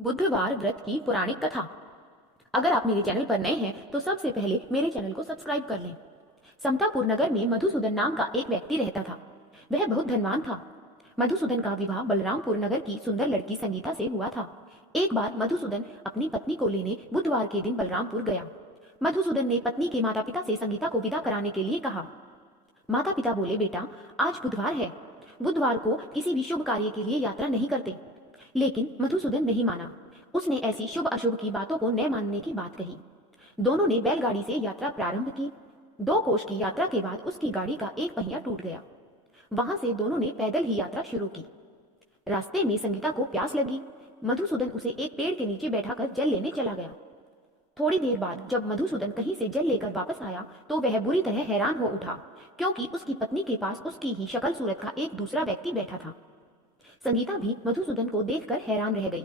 बुधवार व्रत की पौराणिक कथा। अगर आप मेरे चैनल पर नए हैं तो सबसे पहले मेरे चैनल को सब्सक्राइब कर लें। समतापुर नगर में मधुसूदन नाम का एक व्यक्ति रहता था। वह बहुत धनवान था। मधुसूदन का विवाह बलरामपुर नगर की सुंदर लड़की संगीता से हुआ था। एक बार मधुसूदन अपनी पत्नी को लेने बुधवार के दिन बलरामपुर गया। मधुसूदन ने पत्नी के माता पिता से संगीता को विदा कराने के लिए कहा। माता पिता बोले, बेटा आज बुधवार है, बुधवार को किसी भी शुभ कार्य के लिए यात्रा नहीं करते। लेकिन मधुसूदन नहीं माना। उसने ऐसी शुभ अशुभ की बातों को न मानने की बात कही। दोनों ने बैलगाड़ी से यात्रा प्रारंभ की। 2 कोस की यात्रा के बाद उसकी गाड़ी का एक पहिया टूट गया। वहां से दोनों ने पैदल ही यात्रा शुरू की। रास्ते में संगीता को प्यास लगी। मधुसूदन उसे एक पेड़ के नीचे बैठाकर जल लेने चला गया। थोड़ी देर बाद जब मधुसूदन कहीं से जल लेकर वापस आया तो वह बुरी तरह हैरान हो उठा, क्योंकि उसकी पत्नी के पास उसकी ही शक्ल सूरत का एक दूसरा व्यक्ति बैठा था। संगीता भी मधुसूदन को देखकर हैरान रह गई।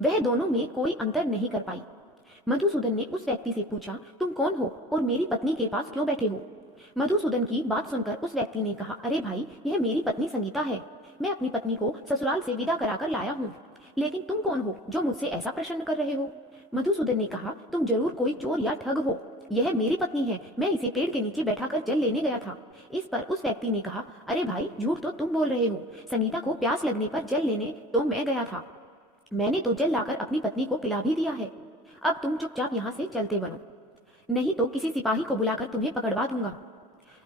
वह दोनों में कोई अंतर नहीं कर पाई। मधुसूदन ने उस व्यक्ति से पूछा, तुम कौन हो और मेरी पत्नी के पास क्यों बैठे हो? मधुसूदन की बात सुनकर उस व्यक्ति ने कहा, अरे भाई, यह मेरी पत्नी संगीता है। मैं अपनी पत्नी को ससुराल से विदा कराकर लाया हूँ। लेकिन तुम कौन हो जो मुझसे ऐसा प्रश्न कर रहे हो? मधुसूदन ने कहा, तुम जरूर कोई चोर या ठग हो। यह मेरी पत्नी है, मैं इसे पेड़ के नीचे बैठाकर जल लेने गया था। इस पर उस व्यक्ति ने कहा, अरे भाई, झूठ तो तुम बोल रहे हो। संगीता को प्यास लगने पर जल लेने तो मैं गया था। मैंने तो जल लाकर अपनी पत्नी को पिला भी दिया है। अब तुम चुपचाप यहाँ से चलते बनो, नहीं तो किसी सिपाही को बुलाकर तुम्हें पकड़वा दूंगा।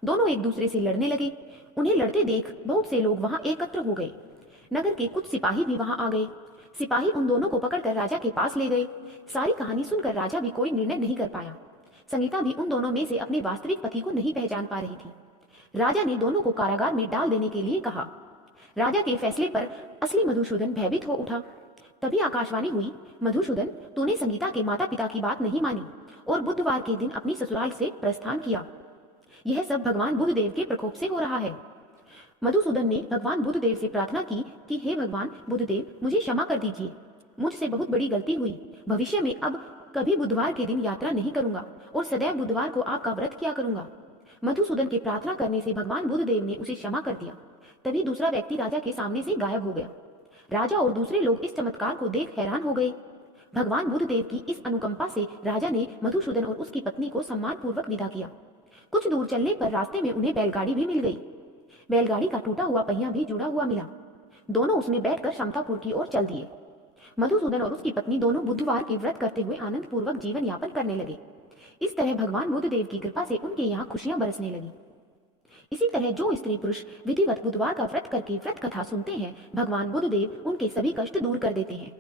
दोनों एक दूसरे से लड़ने लगे। उन्हें लड़ते देख बहुत से लोग वहां एकत्र हो गए। नगर के कुछ सिपाही भी वहां आ गए। सिपाही उन दोनों को पकड़कर राजा के पास ले गए। सारी कहानी सुनकर राजा भी कोई निर्णय नहीं कर पाया। संगीता भी उन दोनों में से अपने वास्तविक पति को नहीं पहचान पा रही थी। राजा ने दोनों को कारागार में डाल देने के लिए कहा। राजा के फैसले पर असली मधुसूदन भयभीत हो उठा। तभी आकाशवाणी हुई, मधुसूदन, तूने संगीता के माता पिता की बात नहीं मानी और बुधवार के दिन अपनी ससुराल से प्रस्थान किया। यह सब भगवान बुद्धदेव के प्रकोप से हो रहा है। मधुसूदन ने भगवान बुद्धदेव से प्रार्थना की कि हे भगवान बुद्धदेव, मुझे क्षमा कर दीजिए। मुझसे बहुत बड़ी गलती हुई। भविष्य में अब कभी बुधवार के दिन यात्रा नहीं करूंगा और सदैव बुधवार को आपका व्रत किया करूंगा। मधुसूदन के प्रार्थना करने से भगवान बुद्धदेव ने उसे क्षमा कर दिया। तभी दूसरा व्यक्ति राजा के सामने से गायब हो गया। राजा और दूसरे लोग इस चमत्कार को देख हैरान हो गए। भगवान बुद्धदेव की इस अनुकंपा से राजा ने मधुसूदन और उसकी पत्नी को सम्मान पूर्वक विदा किया। कुछ दूर चलने पर रास्ते में उन्हें बैलगाड़ी भी मिल गई। बैलगाड़ी का टूटा हुआ पहिया भी जुड़ा हुआ मिला। दोनों उसमें बैठकर समतापुर की ओर चल दिए। मधुसूदन और उसकी पत्नी दोनों बुधवार के व्रत करते हुए आनंद पूर्वक जीवन यापन करने लगे। इस तरह भगवान बुद्धदेव की कृपा से उनके यहाँ खुशियां बरसने लगी। इसी तरह जो स्त्री पुरुष विधिवत बुधवार का व्रत करके व्रत कथा सुनते हैं, भगवान बुद्धदेव उनके सभी कष्ट दूर कर देते हैं।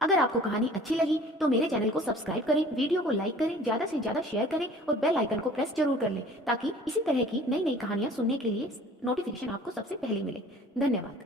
अगर आपको कहानी अच्छी लगी तो मेरे चैनल को सब्सक्राइब करें, वीडियो को लाइक करें, ज्यादा से ज्यादा शेयर करें और बेल आइकन को प्रेस जरूर कर लें, ताकि इसी तरह की नई नई कहानियां सुनने के लिए नोटिफिकेशन आपको सबसे पहले मिले। धन्यवाद।